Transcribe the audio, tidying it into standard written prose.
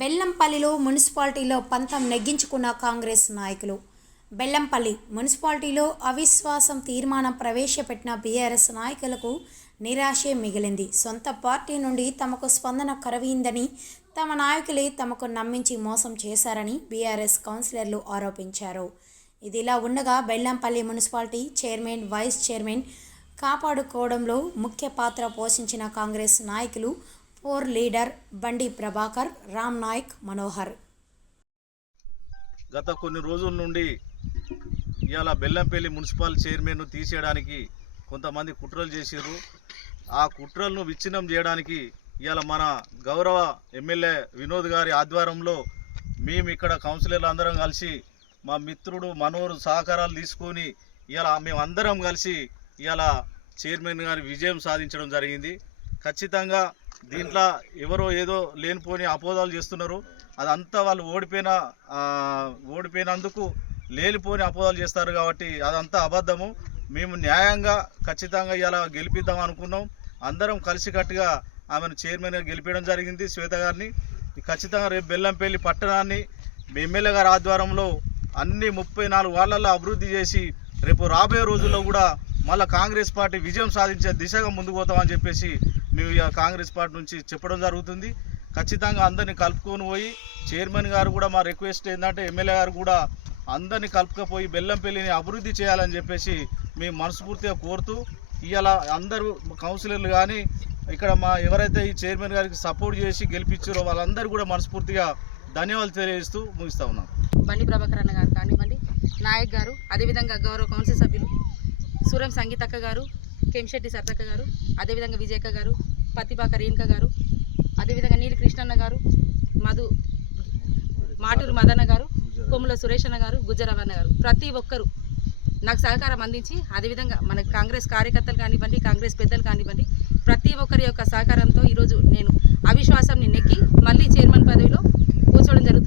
బెల్లంపల్లిలో మున్సిపాలిటీలో పంతం నెగ్గించుకున్న కాంగ్రెస్ నాయకులు. బెల్లంపల్లి మున్సిపాలిటీలో అవిశ్వాసం తీర్మానం ప్రవేశపెట్టిన బీఆర్ఎస్ నాయకులకు నిరాశే మిగిలింది. సొంత పార్టీ నుండి తమకు స్పందన కరువైందని, తమ నాయకులే తమకు నమ్మించి మోసం చేశారని బీఆర్ఎస్ కౌన్సిలర్లు ఆరోపించారు. ఇదిలా ఉండగా Bellampalli municipality chairman, vice chairman కాపాడుకోవడంలో ముఖ్య పాత్ర పోషించిన కాంగ్రెస్ నాయకులు పోర్ లీడర్ బండి ప్రభాకర్, రామ్ నాయక్, మనోహర్ గత కొన్ని రోజుల నుండి ఇవాళ బెల్లంపల్లి మున్సిపల్ చైర్మన్ను తీసేయడానికి కొంతమంది కుట్రలు చేశారు. ఆ కుట్రలను విచ్ఛిన్నం చేయడానికి ఇవాళ మన గౌరవ ఎమ్మెల్యే వినోద్ గారి ఆధ్వర్యంలో మేము ఇక్కడ కౌన్సిలర్లు అందరం కలిసి మా మిత్రుడు మనోహర్ సహకారాలు తీసుకొని ఇవాళ మేము అందరం కలిసి ఇవాళ చైర్మన్ గారి విజయం సాధించడం జరిగింది. ఖచ్చితంగా దీంట్లో ఎవరో ఏదో లేనిపోని అపోదాలు చేస్తున్నారు. అదంతా వాళ్ళు ఓడిపోయినందుకు లేనిపోని అపోదాలు చేస్తారు కాబట్టి అదంతా అబద్ధము. మేము న్యాయంగా ఖచ్చితంగా ఇలా గెలిపిద్దాం అనుకున్నాం. అందరం కలిసికట్టుగా ఆమెను చైర్మన్గా గెలిపించడం జరిగింది, శ్వేత గారిని. ఖచ్చితంగా రేపు బెల్లంపల్లి పట్టణాన్ని ఎమ్మెల్యే గారి ఆధ్వర్యంలో అన్ని 34 వార్డులలో అభివృద్ధి చేసి రేపు రాబోయే రోజుల్లో కూడా మళ్ళీ కాంగ్రెస్ పార్టీ విజయం సాధించే దిశగా ముందుకు పోతామని చెప్పేసి మేము కాంగ్రెస్ పార్టీ నుంచి చెప్పడం జరుగుతుంది. ఖచ్చితంగా అందరినీ కలుపుకొని పోయి చైర్మన్ గారు కూడా మా రిక్వెస్ట్ ఏంటంటే ఎమ్మెల్యే గారు కూడా అందరినీ కలుపుకపోయి బెల్లంపల్లిని అభివృద్ధి చేయాలని చెప్పేసి మేము మనస్ఫూర్తిగా కోరుతూ ఇవాళ అందరూ కౌన్సిలర్లు కానీ ఇక్కడ మా ఎవరైతే ఈ చైర్మన్ గారికి సపోర్ట్ చేసి గెలిపించారో వాళ్ళందరూ కూడా మనస్ఫూర్తిగా ధన్యవాదాలు తెలియజేస్తూ ముగిస్తూ ఉన్నాం. బండి ప్రభాకర్ అన్న గారు కానివ్వండి, నాయక్ గారు, అదేవిధంగా గౌరవ కౌన్సిల్ సభ్యులు సూరం సంగీతక్క గారు, కెంశెట్టి సర్తక్క గారు, అదేవిధంగా విజయక్క గారు, పత్తిపాక రేణుక గారు, అదేవిధంగా నీలి కృష్ణన్న గారు, మాటూరు మదన్న గారు, కొమ్ముల సురేష్ అన్న గారు, గుజ్జరవన్న గారు, ప్రతి ఒక్కరూ నాకు సహకారం అందించి, అదేవిధంగా మన కాంగ్రెస్ కార్యకర్తలు కానివ్వండి, కాంగ్రెస్ పెద్దలు కానివ్వండి, ప్రతి ఒక్కరి యొక్క సహకారంతో ఈరోజు నేను అవిశ్వాసాన్ని నెగ్గి మళ్ళీ చైర్మన్ పదవిలో కూర్చోవడం జరుగుతుంది.